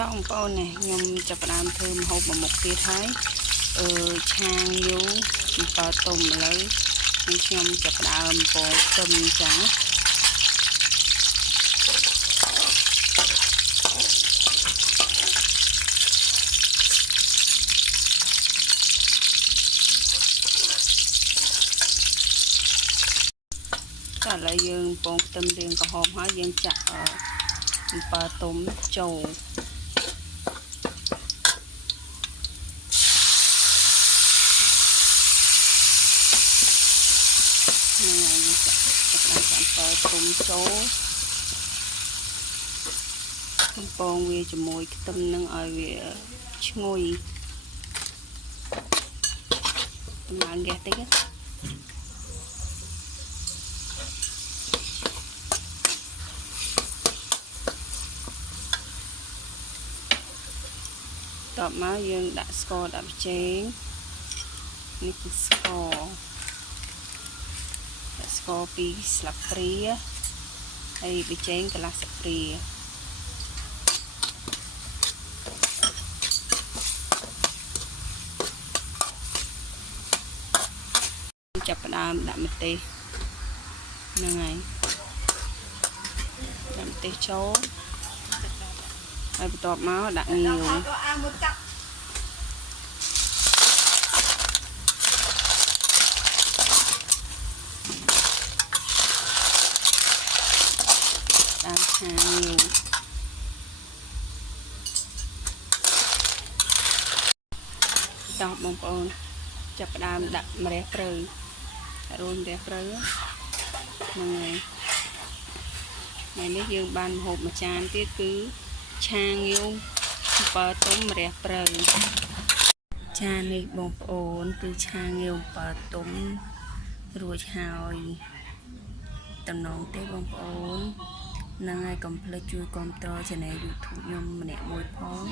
តងបងនេះខ្ញុំចាប់ផ្ដើមធ្វើម្ហូបមួយមុខទៀតហើយឆាងយូរ7ទុំឥឡូវខ្ញុំចាប់ផ្ដើមពងខ្ទឹមអញ្ចឹងតែឥឡូវយើងពងខ្ទឹមរាងក្រហមហើយយើងចាក់7ទុំចូលទុំចូលកំពងវាជាមួយខ្ទឹមនឹងឲ្យវាឈ្ងុយតម្លើងហ្គាសតិចតបមកយើងដាក់ស្ករដាក់ប៊ីចេងនេះគឺស្ករ2ស្លាបព្រាហើយប៊ីចេងកន្លះស្លាបព្រាចាប់ផ្ដើមដាក់ម្ទេសហ្នឹងហើយដាក់ម្ទេសចូលហើយបន្ទាប់មកដាក់ងាវតាមឆាងាវតោះបងប្អូនចាប់ផ្ដើមដាក់ម្រះព្រៅរួចម្រះព្រៅហ្នឹងហើយថ្ងៃនេះយើងបានម្ហូបមួយចានទៀតគឺឆាងាវ7ទុំម្រះព្រៅចាននេះបងប្អូនគឺឆាងាវ7ទុំរួចហើយតំណងទេបងប្អូនហ្នឹងហើយកុំភ្លេចជួយគាំទ្រ Channel YouTube ខ្ញុំម្នាក់មួយផង